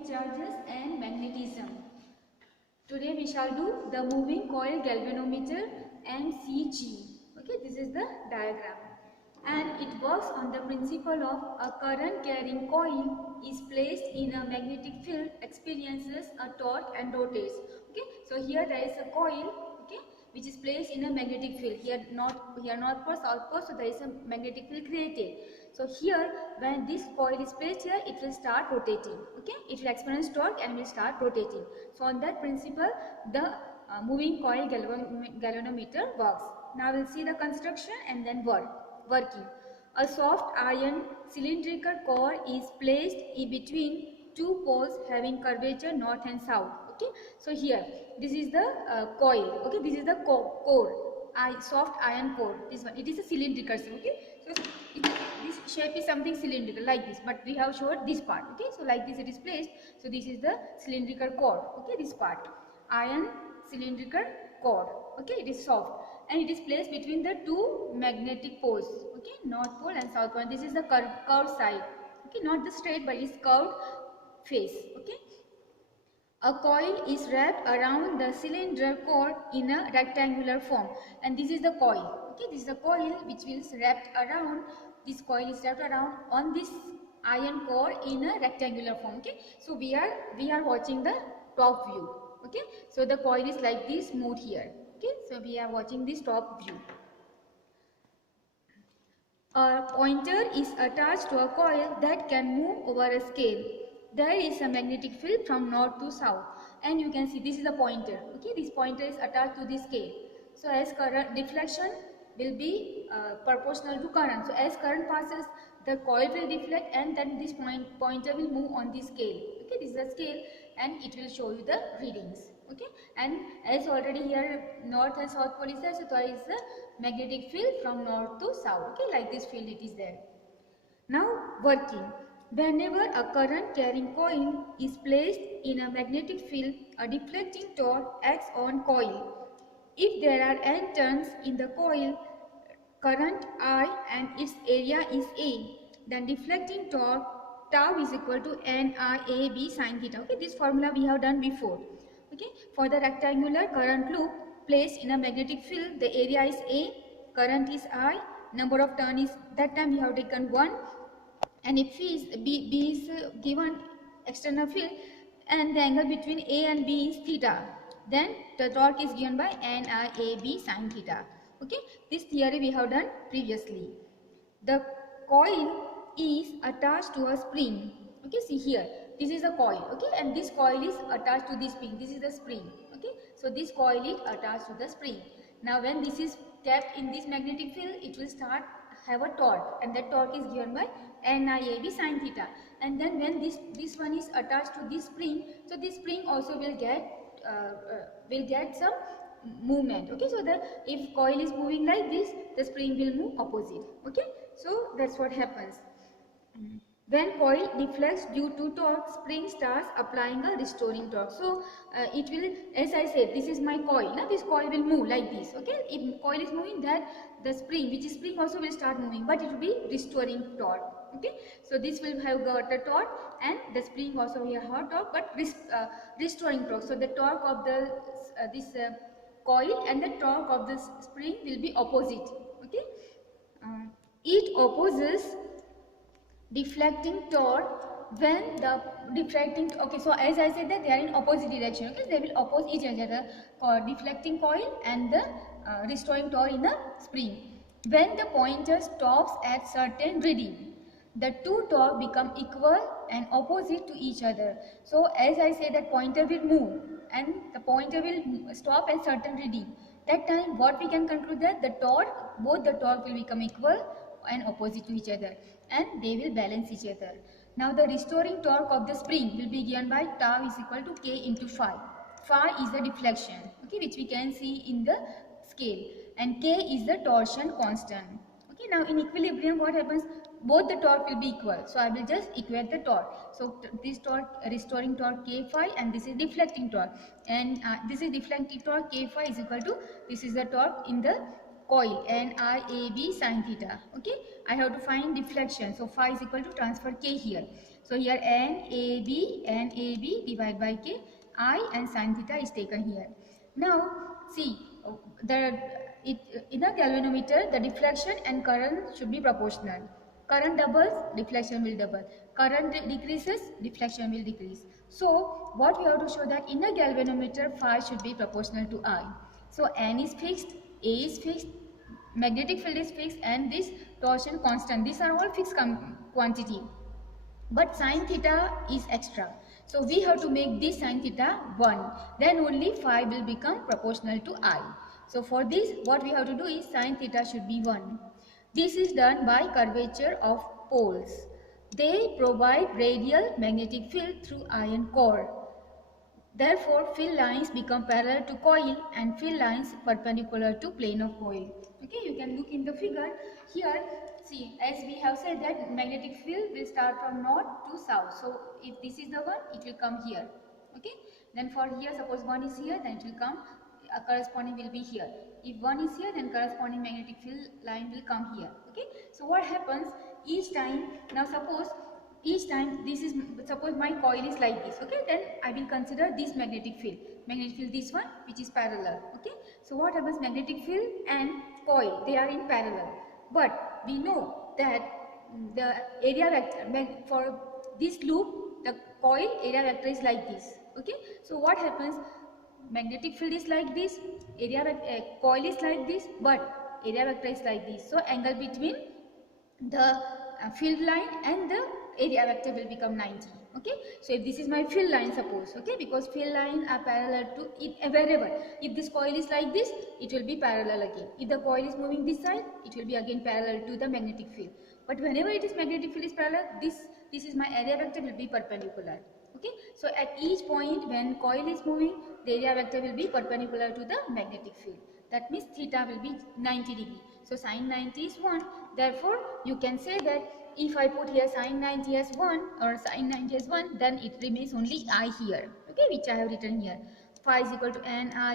moving charges and magnetism. Today we shall do the moving coil galvanometer MCG. Okay, this is the diagram. And it works on the principle of a current carrying coil is placed in a magnetic field, experiences a torque and rotates. Okay, so here there is a coil, okay, which is placed in a magnetic field. Here north pole, south pole, so there is a magnetic field created. So here when this coil is placed here, it will start rotating. Okay, it will experience torque and will start rotating. So on that principle, the moving coil galvanometer works. Now we'll see the construction and then working. A soft iron cylindrical core is placed in between two poles having curvature north and south. Okay, so here this is the coil. Okay, this is the core, soft iron core. This one, it is a cylindrical shape. Okay, so this shape is something cylindrical like this, but we have showed this part. Okay, so like this it is placed. So this is the cylindrical core. Okay, this part, iron cylindrical core. Okay, it is soft and it is placed between the two magnetic poles. Okay, north pole and south pole. This is the curved side. Okay, not the straight but it's curved face. Okay, a coil is wrapped around the cylinder core in a rectangular form, and this is the coil. Okay, this is the coil which is wrapped around. This coil is wrapped around on this iron core in a rectangular form. Okay, so we are watching the top view. Okay, so the coil is like this, moved here. Okay, so we are watching this top view. A pointer is attached to a coil that can move over a scale. There is a magnetic field from north to south, and you can see this is a pointer. Okay, this pointer is attached to this scale. So as current deflection will be proportional to current. So as current passes, the coil will deflect, and then this pointer will move on this scale. Okay, this is the scale, and it will show you the readings. Okay, and as already here north and south pole is there, so there is a magnetic field from north to south. Okay, like this field it is there. Now working. Whenever a current carrying coil is placed in a magnetic field, a deflecting torque acts on coil. If there are n turns in the coil, current I and its area is A, then deflecting torque tau is equal to NIAB sin theta. Okay, this formula we have done before. Okay, for the rectangular current loop placed in a magnetic field, the area is A, current is I, number of turn is, that time we have taken 1, and if B is given external field and the angle between A and B is theta, then the torque is given by NIAB sin theta. Okay, this theory we have done previously. The coil is attached to a spring. Okay, see here, this is a coil. Okay, and this coil is attached to this spring. This is the spring. Okay, so this coil is attached to the spring. Now when this is kept in this magnetic field, it will start have a torque, and that torque is given by NIAB sin theta. And then when this one is attached to this spring, so this spring also will get some movement. Okay, so that if coil is moving like this, the spring will move opposite. Okay, so that's what happens. When coil deflects due to torque, spring starts applying a restoring torque. So it will, as I said, this is my coil. Now this coil will move like this. Okay, if coil is moving, that the spring, which is spring, also will start moving, but it will be restoring torque. Okay, so this will have got a torque, and the spring also will have torque, but restoring torque. So the torque of the coil and the torque of the spring will be opposite. Okay, it opposes deflecting torque when the deflecting, okay, so as I said that they are in opposite direction. Okay, they will oppose each other, deflecting coil and the restoring torque in the spring. When the pointer stops at certain reading, the two torque become equal and opposite to each other. So as I say that pointer will move and the pointer will stop at certain reading. That time what we can conclude that the torque, both the torque will become equal and opposite to each other, and they will balance each other. Now the restoring torque of the spring will be given by tau is equal to K into phi. Phi is the deflection, okay, which we can see in the scale, and K is the torsion constant. Okay, now in equilibrium what happens? Both the torque will be equal, so I will just equate the torque. So this torque, restoring torque K phi, and this is deflecting torque, and this is deflecting torque K phi is equal to, this is the torque in the coil, NIAB sin theta. Okay, I have to find deflection, so phi is equal to transfer K here. So here NAB divided by K, I and sin theta is taken here. Now see, in a galvanometer, the deflection and current should be proportional. Current doubles, deflection will double. Current decreases, deflection will decrease. So what we have to show that in a galvanometer, phi should be proportional to I. So N is fixed, A is fixed, magnetic field is fixed, and this torsion constant. These are all fixed quantity. But sin theta is extra. So we have to make this sin theta 1. Then only phi will become proportional to I. So for this, what we have to do is sin theta should be 1. This is done by curvature of poles. They provide radial magnetic field through iron core. Therefore, field lines become parallel to coil and field lines perpendicular to plane of coil. Okay, you can look in the figure. Here, see, as we have said that magnetic field will start from north to south. So, if this is the one, it will come here. Okay, then for here, suppose one is here, then it will come, corresponding will be here. If one is here, then corresponding magnetic field line will come here. Okay, so what happens each time, now suppose each time this is, suppose my coil is like this, okay, then I will consider this magnetic field this one which is parallel. Okay, so what happens, magnetic field and coil, they are in parallel, but we know that the area vector for this loop, the coil area vector is like this. Okay, so what happens, magnetic field is like this, coil is like this, but area vector is like this. So angle between the field line and the area vector will become 90. Okay, so if this is my field line, suppose, okay, because field lines are parallel to it wherever. If this coil is like this, it will be parallel again. If the coil is moving this side, it will be again parallel to the magnetic field. But whenever it is magnetic field is parallel, this is my area vector will be perpendicular. Okay, so at each point when coil is moving, the area vector will be perpendicular to the magnetic field. That means theta will be 90 degree. So sin 90 is 1. Therefore, you can say that if I put here sin 90 as 1 or sin 90 as 1, then it remains only I here. Okay, which I have written here. Phi is equal to NAB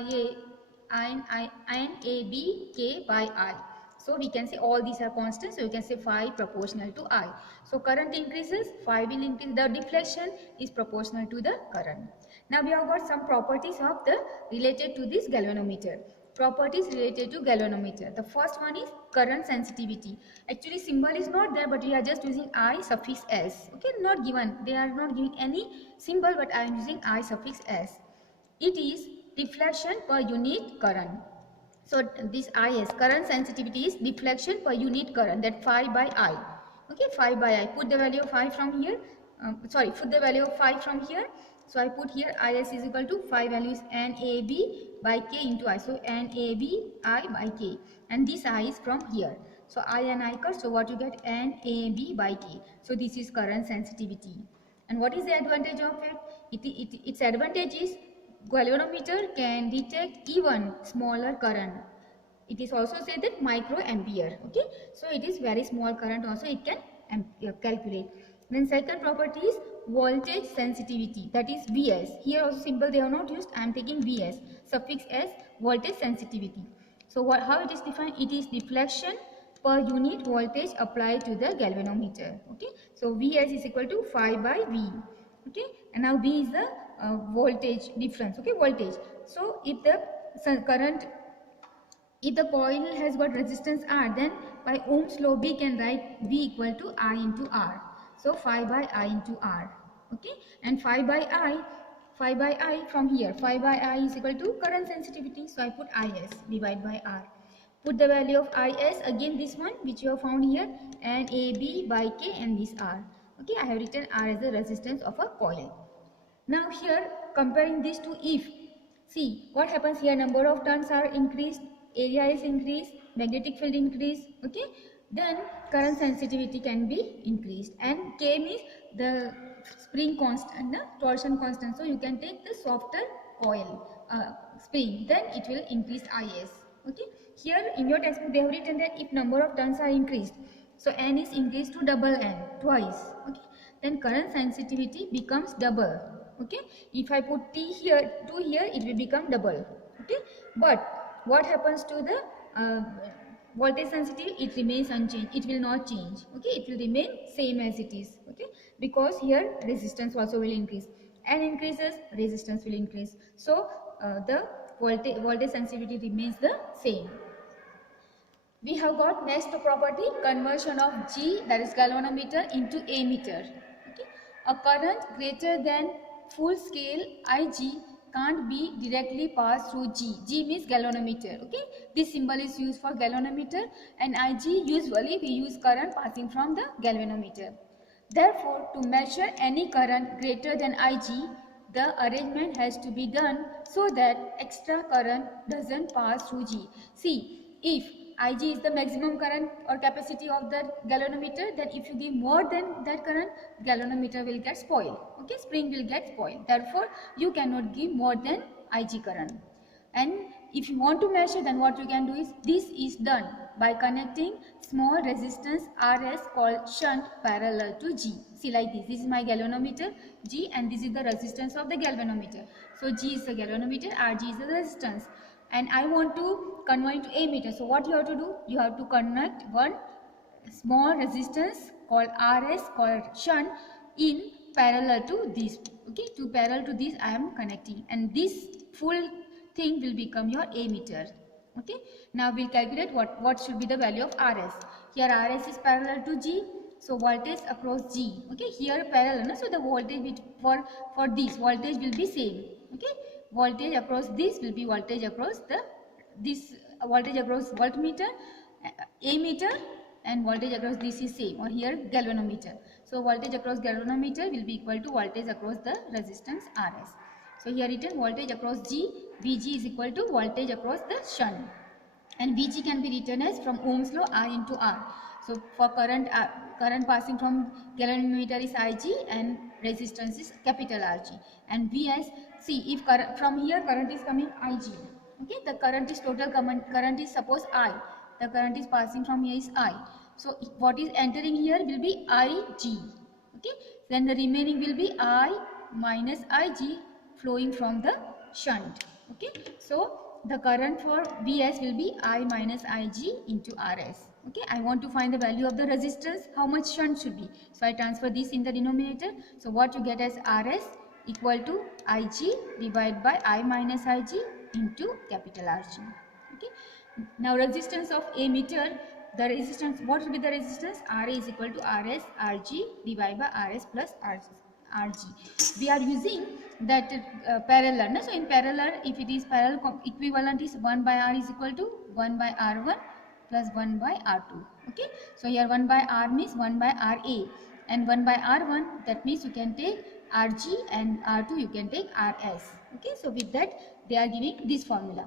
K by I. So we can say all these are constants. So you can say phi proportional to I. So current increases, phi will increase. The deflection is proportional to the current. Now we have got some properties of the related to this galvanometer. Properties related to galvanometer. The first one is current sensitivity. Actually symbol is not there, but we are just using I suffix S. Okay, not given. They are not giving any symbol, but I am using I suffix S. It is deflection per unit current. So this IS, current sensitivity is deflection per unit current, that phi by I. Okay, phi by I. Put the value of phi from here. Put the value of phi from here. So I put here IS is equal to phi value is NAB by K into I. So NAB I by K. And this I is from here. So I and I cut. So what you get, NAB by K. So this is current sensitivity. And what is the advantage of it? Its advantage is galvanometer can detect even smaller current. It is also said that microampere. Okay, so it is very small current also it can calculate. Then second property is voltage sensitivity, that is Vs. Here also symbol they have not used. I am taking Vs suffix S, voltage sensitivity. So how it is defined? It is deflection per unit voltage applied to the galvanometer. Okay, so Vs is equal to phi by V. Okay, and now V is the voltage difference. Okay, voltage. So if the current, if the coil has got resistance R, then by Ohm's law we can write V equal to I into R. So phi by I into R. Okay, and phi by I from here, phi by I is equal to current sensitivity. So I put IS divided by R. Put the value of IS again, this one which you have found here, and AB by K and this R. Okay, I have written R as the resistance of a coil. Now here comparing these two, if see what happens here, number of turns are increased, area is increased, magnetic field increased. Okay, then current sensitivity can be increased, and K means the spring constant, the torsion constant. So you can take the softer coil spring, then it will increase IS. Okay, here in your textbook they have written that if number of turns are increased, so N is increased to double N twice. Okay, then current sensitivity becomes double. Okay, if I put T here, 2 here, it will become double. Okay, but what happens to the voltage sensitive, it remains unchanged, it will not change. Okay, it will remain same as it is. Okay, because here resistance also will increase, and increases resistance will increase. So the voltage sensitivity remains the same. We have got next property, conversion of G, that is galvanometer, into ammeter. Okay, a current greater than full scale Ig can't be directly passed through G. G means galvanometer. Okay, this symbol is used for galvanometer, and Ig usually we use current passing from the galvanometer. Therefore, to measure any current greater than Ig, the arrangement has to be done so that extra current doesn't pass through G. See, if Ig is the maximum current or capacity of the galvanometer, then if you give more than that current, galvanometer will get spoiled. Okay, spring will get spoiled. Therefore, you cannot give more than Ig current. And if you want to measure, then what you can do is, this is done by connecting small resistance Rs called shunt parallel to G. See, like this is my galvanometer G, and this is the resistance of the galvanometer. So G is the galvanometer, Rg is the resistance, and I want to convert to ammeter. So what you have to do, you have to connect one small resistance called Rs called shunt in parallel to this. Okay, to parallel to this I am connecting, and this full thing will become your ammeter. Okay, now we'll calculate what should be the value of Rs. Here Rs is parallel to G, so voltage across G. Okay, here parallel, no? So the voltage for this voltage will be same. Okay, voltage across this will be voltage across this voltage across voltmeter, ammeter, and voltage across this is same, or here galvanometer. So voltage across galvanometer will be equal to voltage across the resistance Rs. So here written voltage across G, Vg is equal to voltage across the shunt, and Vg can be written as from Ohm's law I into R. So for current passing from galvanometer is Ig, and resistance is capital Rg, and Vs, see, if from here current is coming Ig. Okay, the current is total current is suppose I, the current is passing from here is I. So what is entering here will be Ig. Okay, then the remaining will be I minus Ig flowing from the shunt. Okay, so the current for Vs will be I minus Ig into Rs. Okay, I want to find the value of the resistance, how much shunt should be. So I transfer this in the denominator. So what you get as Rs equal to Ig divided by I minus Ig into capital Rg. Okay, now resistance of ammeter, the resistance, what will be the resistance? Ra is equal to Rs Rg divided by Rs plus Rg. We are using that parallel. No? So in parallel, if it is parallel, equivalent is 1 by R is equal to 1 by R1 plus 1 by R2. Okay, so here 1 by R means 1 by Ra, and 1 by R1, that means you can take Rg, and R2 you can take Rs. Okay, so with that they are giving this formula.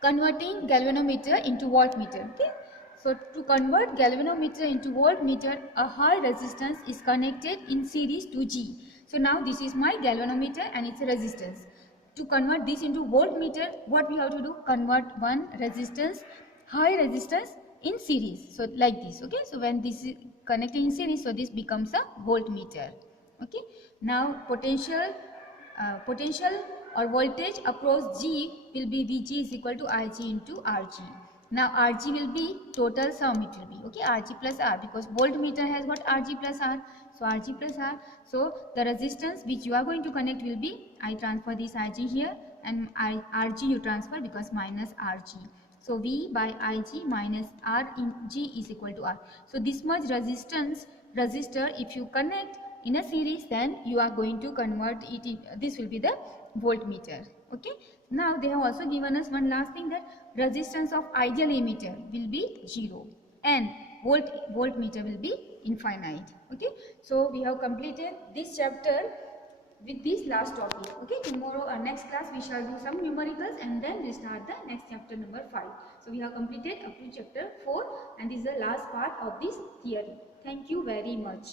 Converting galvanometer into voltmeter. Okay, so to convert galvanometer into voltmeter, a high resistance is connected in series to G. So now this is my galvanometer and its resistance. To convert this into voltmeter, what we have to do? Convert one resistance, high resistance, in series. So like this. Okay, so when this is connected in series, so this becomes a voltmeter. Okay, now potential or voltage across G will be Vg is equal to Ig into Rg. Now Rg will be total sum, it will be, okay, Rg plus R, because voltmeter has got Rg plus R, so Rg plus R. So the resistance which you are going to connect will be, I transfer this Ig here, and Rg you transfer because minus Rg. So V by Ig minus R in G is equal to R. So this much resistor if you connect in a series, then you are going to convert it in, this will be the voltmeter. Okay, now they have also given us one last thing, that resistance of ideal ammeter will be 0 and voltmeter will be infinite. Okay, so we have completed this chapter with this last topic. Okay, tomorrow next class we shall do some numericals, and then we start the next chapter number 5. So we have completed up to chapter 4, and this is the last part of this theory. Thank you very much.